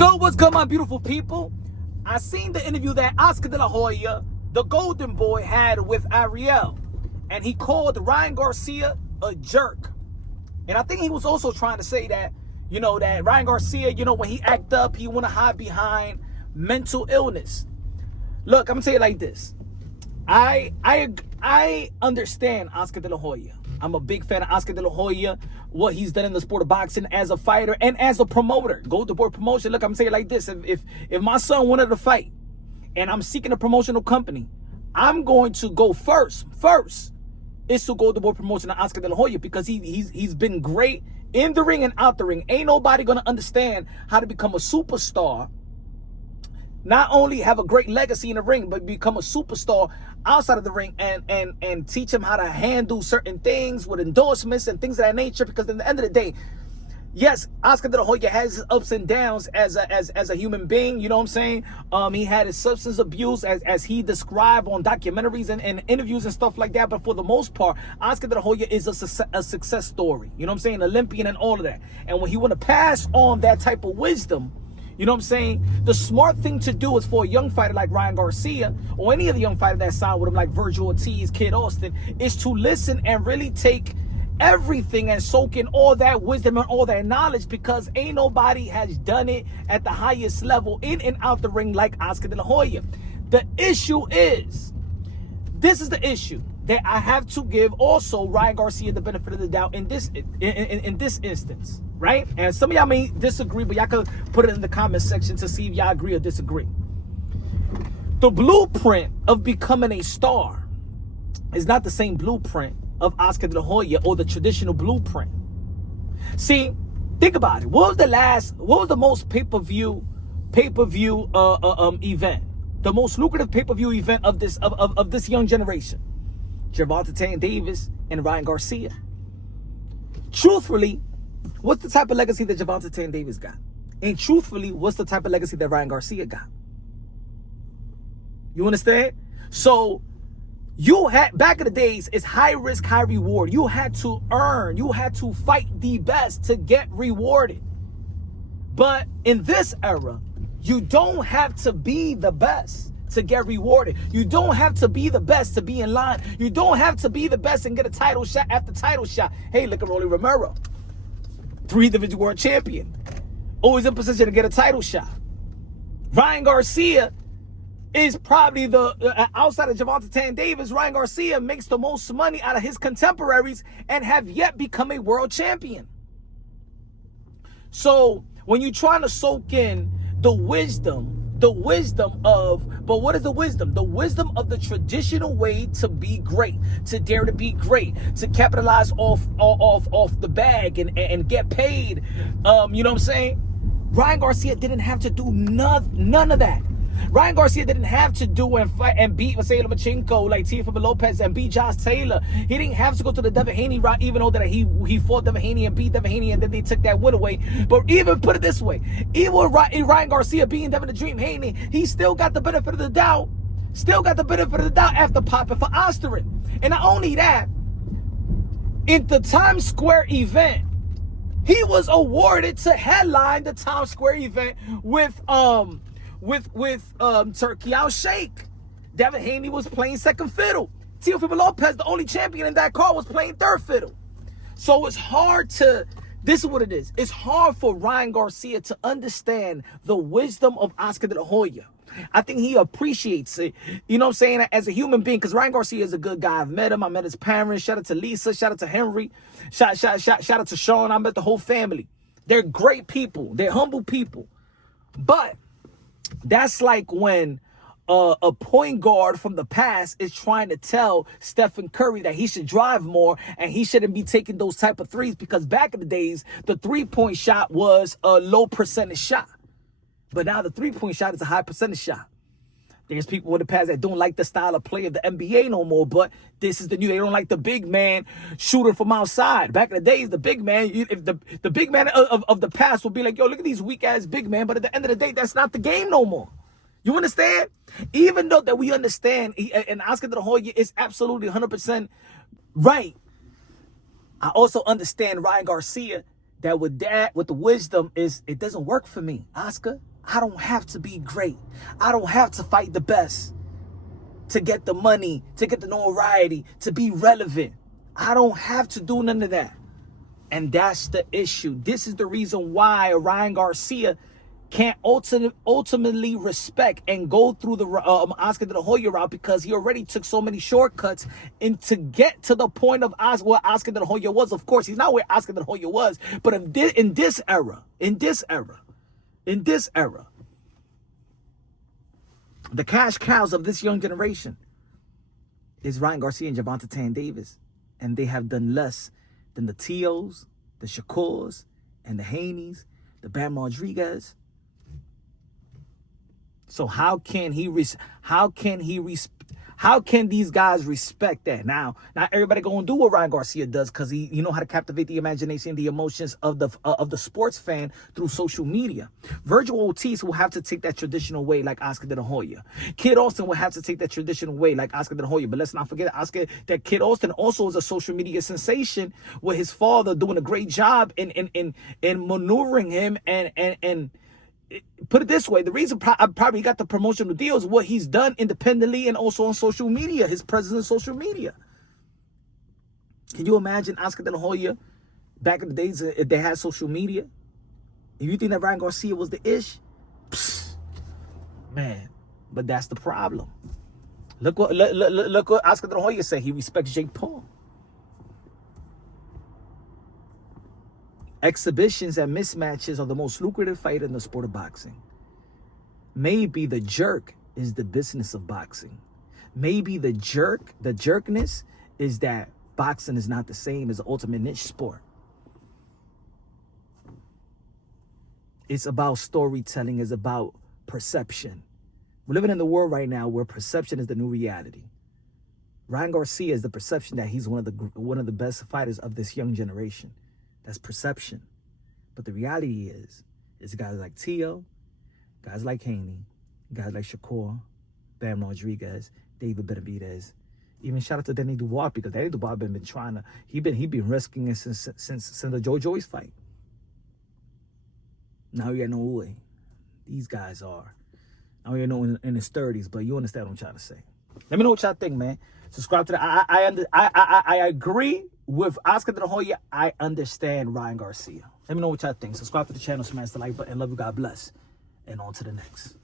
What's good, my beautiful people? I seen the interview that Oscar De La Hoya, the Golden Boy, had with Ariel. And he called Ryan Garcia a jerk. And I think he was also trying to say that, that Ryan Garcia, when he act up, he want to hide behind mental illness. Look, I'm going to say it like this. I understand Oscar De La Hoya. I'm a big fan of Oscar De La Hoya, what he's done in the sport of boxing as a fighter and as a promoter. Golden Boy Promotion. Look, I'm saying it like this. If my son wanted to fight and I'm seeking a promotional company, I'm going to go first is to Golden Boy Promotion to Oscar De La Hoya, because he's been great in the ring and out the ring. Ain't nobody going to understand how to become a superstar, not only have a great legacy in the ring, but become a superstar outside of the ring and teach him how to handle certain things with endorsements and things of that nature. Because at the end of the day, yes, Oscar De La Hoya has his ups and downs as a human being. You know what I'm saying? He had his substance abuse as he described on documentaries and interviews and stuff like that. But for the most part, Oscar De La Hoya is a success story. You know what I'm saying? Olympian and all of that. And when he want to pass on that type of wisdom, you know what I'm saying? The smart thing to do is for a young fighter like Ryan Garcia or any of the young fighters that signed with him, like Virgil Ortiz, Kid Austin, is to listen and really take everything and soak in all that wisdom and all that knowledge, because ain't nobody has done it at the highest level in and out the ring like Oscar De La Hoya. The issue is, this is the issue that I have to give also Ryan Garcia the benefit of the doubt in this instance, right? And some of y'all may disagree, but y'all can put it in the comment section to see if y'all agree or disagree. The blueprint of becoming a star is not the same blueprint of Oscar De La Hoya or the traditional blueprint. See, think about it. What was the most pay-per-view event? The most lucrative pay-per-view event of this young generation? Gervonta Tank Davis and Ryan Garcia. Truthfully, what's the type of legacy that Gervonta Tank Davis got? And truthfully, what's the type of legacy that Ryan Garcia got? You understand? So you had, back in the days, it's high risk, high reward. You had to earn, you had to fight the best to get rewarded. But in this era, you don't have to be the best to get rewarded. You don't have to be the best to be in line. You don't have to be the best and get a title shot after title shot. Hey, look at Rolly Romero, 3-division world champion, always in position to get a title shot. Ryan Garcia is probably outside of Gervonta Tank Davis, Ryan Garcia makes the most money out of his contemporaries and have yet become a world champion. So when you're trying to soak in the wisdom of, but what is the wisdom? The wisdom of the traditional way to be great, to dare to be great, to capitalize off the bag and get paid. You know what I'm saying? Ryan Garcia didn't have to do none of that. Ryan Garcia didn't have to do and fight and beat Vasily Lomachenko like Teofimo Lopez and beat Josh Taylor. He didn't have to go to the Devin Haney route, even though that he fought Devin Haney and beat Devin Haney and then they took that win away. But even put it this way, even with Ryan Garcia beating Devin the Dream Haney, he still got the benefit of the doubt. Still got the benefit of the doubt after popping for Osterman. And not only that, in the Times Square event, he was awarded to headline the Times Square event with Turkey Al Sheikh. Devin Haney was playing second fiddle. Teofimo Lopez, the only champion in that car, was playing third fiddle. So it's hard to, this is what it is. It's hard for Ryan Garcia to understand the wisdom of Oscar De La Hoya. I think he appreciates it, you know what I'm saying, as a human being, because Ryan Garcia is a good guy. I've met him. I met his parents. Shout out to Lisa. Shout out to Henry. Shout out to Sean. I met the whole family. They're great people. They're humble people. But that's like when a point guard from the past is trying to tell Stephen Curry that he should drive more and he shouldn't be taking those type of threes, because back in the days, the three-point shot was a low percentage shot. But now the three-point shot is a high percentage shot. There's people in the past that don't like the style of play of the NBA no more, but this is the new. They don't like the big man shooter from outside. Back in the days, the big man, if the big man of the past would be like, yo, look at these weak-ass big men. But at the end of the day, that's not the game no more. You understand? Even though that we understand, and Oscar De La Hoya is absolutely 100% right, I also understand Ryan Garcia that with the wisdom is, it doesn't work for me, Oscar. I don't have to be great. I don't have to fight the best to get the money, to get the notoriety, to be relevant. I don't have to do none of that. And that's the issue. This is the reason why Ryan Garcia can't ultimately respect and go through the Oscar De La Hoya route, because he already took so many shortcuts and to get to the point of what Oscar De La Hoya was. Of course, he's not where Oscar De La Hoya was, but in this era, the cash cows of this young generation is Ryan Garcia and Gervonta Tan Davis, and they have done less than the T.O.s, the Shakurs, and the Haneys, the Bam Rodriguez. So how can these guys respect that? Now, not everybody gonna do what Ryan Garcia does, because he know how to captivate the imagination, the emotions of the sports fan through social media. Virgil Ortiz will have to take that traditional way like Oscar De La Hoya. Kid Austin will have to take that traditional way like Oscar De La Hoya. But let's not forget that Kid Austin also is a social media sensation, with his father doing a great job in maneuvering him and put it this way, the reason I probably got the promotional deal is what he's done independently and also on social media, his presence on social media. Can you imagine Oscar De La Hoya back in the days if they had social media? If you think that Ryan Garcia was the ish, man, but that's the problem. Look what Oscar De La Hoya said. He respects Jake Paul. Exhibitions and mismatches are the most lucrative fight in the sport of boxing. Maybe the jerk is the business of boxing. Maybe the jerkness is that boxing is not the same as the ultimate niche sport. It's about storytelling. It's about perception. We're living in the world right now where perception is the new reality. Ryan Garcia is the perception that he's one of the best fighters of this young generation. That's perception. But the reality is guys like T.O., guys like Haney, guys like Shakur, Bam Rodriguez, David Benavidez, even shout out to Danny Dubois, because Danny Dubois been trying to, he been risking it since the Joe Joyce fight. Now he got no way. These guys are. Now he know in his 30s, but you understand what I'm trying to say. Let me know what y'all think, man. Subscribe to the. I agree with Oscar De La Hoya. I understand Ryan Garcia. Let me know what y'all think. Subscribe to the channel, smash the like button. Love you. God bless. And on to the next.